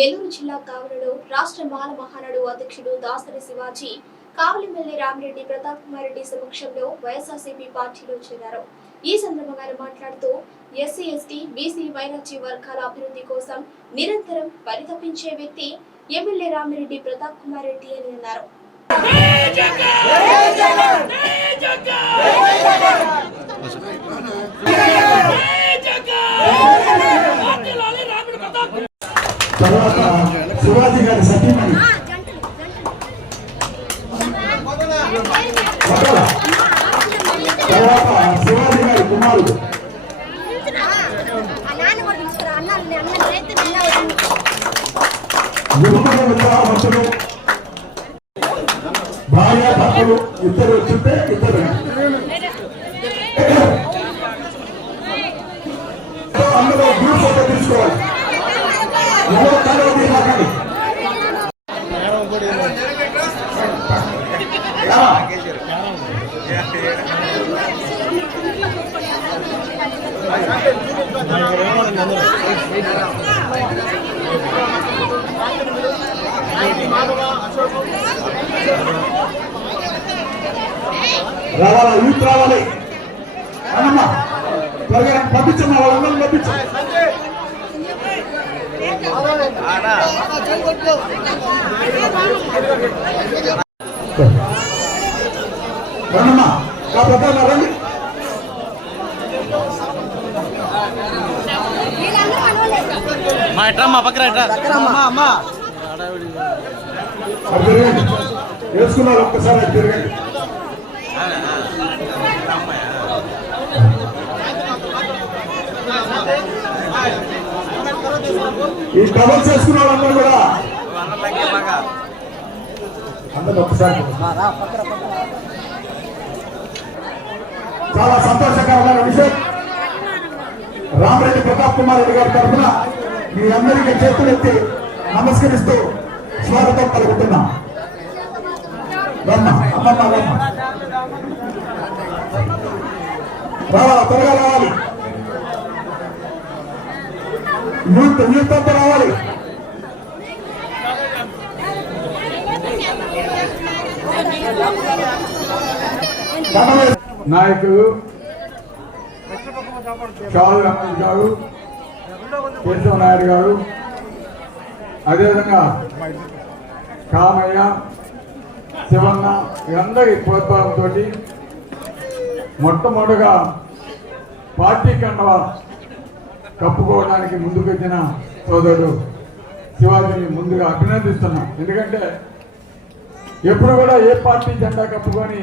నెల్లూరు జిల్లా కావలిలో రాష్ట్ర మాల మహానాడు అధ్యక్షుడు దాసరి శివాజీ కావలి ఎమ్మెల్యే రామిరెడ్డి ప్రతాప్ కుమార్ రెడ్డి సమక్షంలో వైఎస్ఆర్సీపీ పార్టీలో చేరారు. ఈ సందర్భంగా ఆయన మాట్లాడుతూ ఎస్సీ ఎస్టీ బీసీ మైనార్టీ వర్గాల అభివృద్ధి కోసం నిరంతరం పరితపించే వ్యక్తి ఎమ్మెల్యే రామిరెడ్డి ప్రతాప్ కుమార్ రెడ్డి అని అన్నారు. తర్వాత శివాజీ గారి సతీమణి. తర్వాత శివాజీ గారి కుమారుడు. భార్య భర్తలు ఇద్దరు వచ్చింటే ఇద్దరు. రావాలా యూత్ రావాలి. అన్నమ్మా త్వరగా పంపించమ్మా వాళ్ళందరూ పంపించండి మా ఎట్రా మా పక్కన ఎట్రా? అమ్మా అమ్మా. వేసుకున్నారు ఒక్కసారి తిరగండి ఈ కవర్ చేసుకున్న వాళ్ళందరూ కూడా. అందరూ ఒక్కసారి చాలా సంతోషకరమైన విషయం. రామరెడ్డి ప్రతాప్ కుమార్ రెడ్డి గారి తరఫున మీ అందరికీ చేతులెత్తి నమస్కరిస్తూ స్వాగతం పలుకుతున్నా. రమ్మ అమ్మమ్మ రమ్మ. రావాలి త్వరగా రావాలి? యూత్ యూత్ అంతా రావాలి నాయకులు చాలు రమేష్ గారు. కేశవ నాయుడు గారు. అదేవిధంగా కామయ్య శివన్న వీరందరి ప్రోత్సాహంతో మొట్టమొదటిగా పార్టీ కండవ కప్పుకోవడానికి ముందుకొచ్చిన సోదరుడు శివాజీని ముందుగా అభినందిస్తున్నాం. ఎందుకంటే ఎప్పుడు కూడా ఏ పార్టీ జెండా కప్పుకొని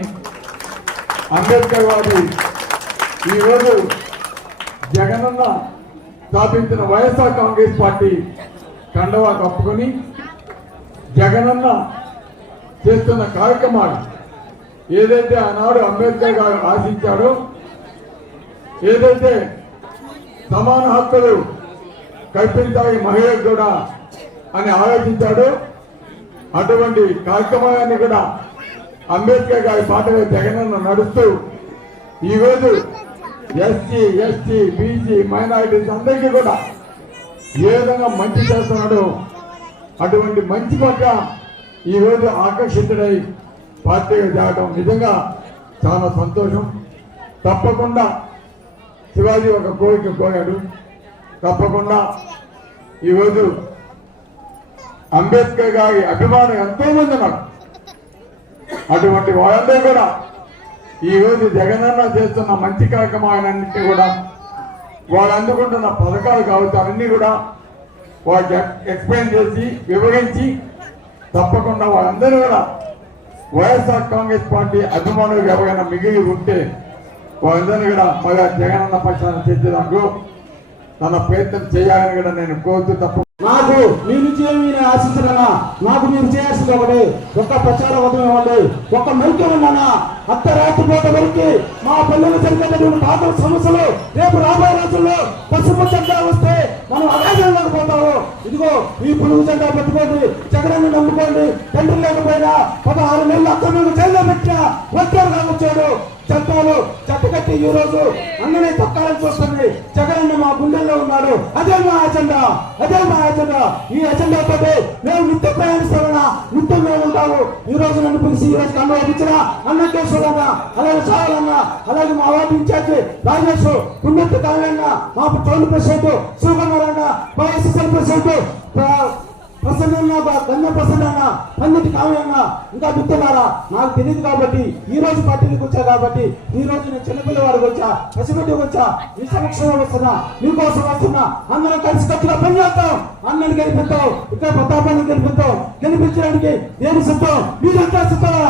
అంబేద్కర్ వారి ఈరోజు జగనన్న స్థాపించిన వైఎస్ఆర్ కాంగ్రెస్ పార్టీ కండవా కప్పుకొని జగనన్న చేస్తున్న కార్యక్రమాలు ఏదైతే ఆనాడు అంబేద్కర్ గారు ఆశించాడో ఏదైతే సమాన హక్కులు కల్పించాలి మహిళలకు కూడా అని ఆలోచించాడు. అటువంటి కార్యక్రమాన్ని కూడా అంబేద్కర్ గారి పాటలో జగనన్న నడుస్తూ ఈరోజు ఎస్సీ ఎస్టీ బీసీ మైనారిటీస్ అందరికీ కూడా ఏ విధంగా మంచి చేస్తున్నాడో అటువంటి మంచి పట్ల ఈరోజు ఆకర్షితుడై పార్టీగా చేరడం నిజంగా చాలా సంతోషం. తప్పకుండా శివాజీ ఒక కోరిక కోరాడు. తప్పకుండా ఈరోజు అంబేద్కర్ గారి అభిమానం ఎంతో మంది ఉన్నారు. అటువంటి వాళ్ళందరూ కూడా ఈ రోజు జగనన్న చేస్తున్న మంచి కార్యక్రమాలన్నింటినీ కూడా వాళ్ళు అందుకుంటున్న పథకాలు కావచ్చు అవన్నీ కూడా వాళ్ళకి ఎక్స్ప్లెయిన్ చేసి వివరించి తప్పకుండా వాళ్ళందరూ కూడా వైఎస్ఆర్ కాంగ్రెస్ పార్టీ అభిమానులు ఎవరైనా మిగిలి ఉంటే వాళ్ళందరినీ కూడా మళ్ళా జగనన్న పక్షాన్ని చేసేదానికి తన ప్రయత్నం చేయాలని కూడా నేను కోరుతూ తప్ప నాకు మీ నుంచి ఏమి ఆశించడనా నాకు మీరు చేయాల్సింది ఒకటి. ఒక్క ప్రచార ఉదయం ఇవ్వండి ఒక్క మైకి ఉన్నానా? అర్ధరాత్రి పూట వరకు మా పల్లెలు జరిగేటటువంటి పాత సమస్యలు రేపు రాబోయే రోజుల్లో పసుపు జెండా వస్తే మనం అలాగే పోతాము. ఇదిగో ఈ పులుగు జెండా పెట్టుకోండి. జగనನ್ನು నమ్ముకోండి. తండ్రి లేకపోయినా పదహారు నెలలు అక్కడ జైల్లో పెట్టిన ఒక్కరు వచ్చాడు చట్టాలు చట్టకట్టి ఈ రోజు అన్ననే తొక్కాలని చూస్తుంది. జగన్ అన్న మా గుండెల్లో ఉన్నాడు. అదే మా అజెండా. అదే మా అజెండా. ఈ అజెండా తోటి మేము నిత్యం ప్రయాణిస్తామన్నా నిత్యం మేము ఉంటాము. ఈ రోజు నన్ను పిలిచి ఈ రోజు కన్ను ఇచ్చిన అన్న కేశవులన్న అలాగే సావాలన్న అలాగే మా వార్డు ఇన్ఛార్జి రాజేష్ పుణ్యత్తి కావ్యన్న మా టౌన్ ప్రెసిడెంట్ శివకుమారన్న మా అసిస్టెంట్ ప్రెసిడెంట్ ప్రసన్న గంగ ప్రసన్న పన్నెండు కావ్యంగా ఇంకా మిత్రులారా నాకు తెలియదు కాబట్టి ఈ రోజు పార్టీలకు వచ్చా కాబట్టి ఈ రోజు నేను చిన్నపిల్లవాడికి వచ్చా పసిబిడ్డకి వచ్చా మీ సమక్షంలో వస్తున్నా మీకోసం వస్తున్నా. అందరం కలిసి కట్టుగా పని చేస్తాం. అన్నని గెలిపిస్తాం ఇక్కడ ప్రతాపాన్ని గెలిపిస్తాం గెలిపించడానికి నేను సిద్ధం? మీరంతా సిద్ధమా?